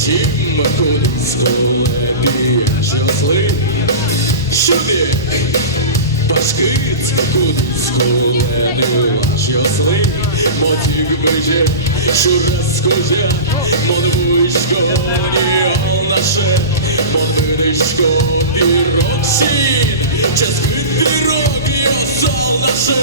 Всім куліску лепі щасливий чоловік, пашкиць куліску лепі щасливий, мотик биче, шураско-жа, монвуйсько, ніал наше, монвиришко, піроксин, ческий пірок, йосал наше.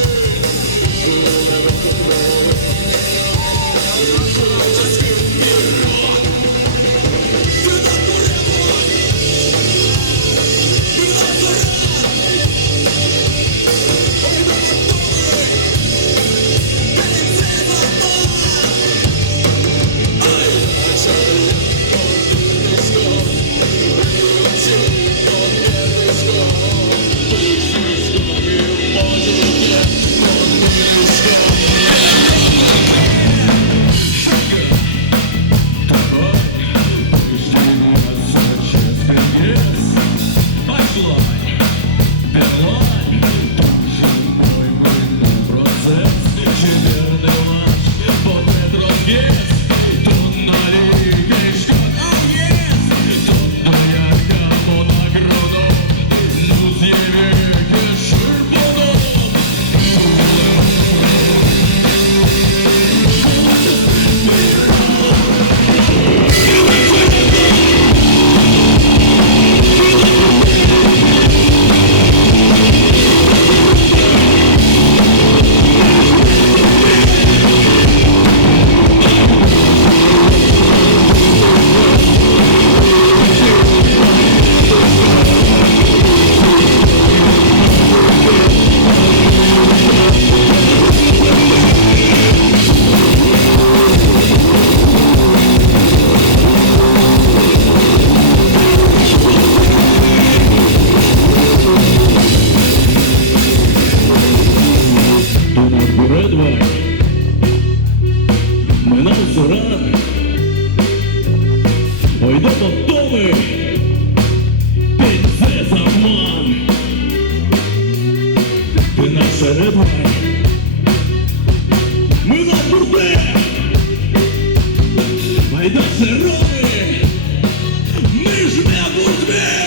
Ой, до Подоми, принцеса обман, ти наша редва, ми на бурде, майда сирони, ми ж не бурде.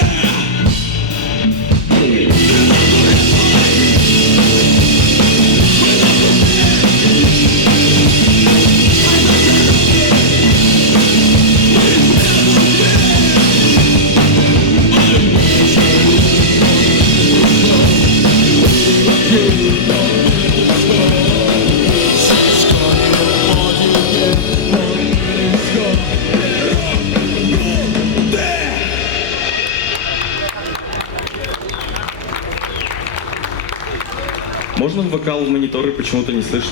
Можно вокал в мониторы, почему-то не слышно.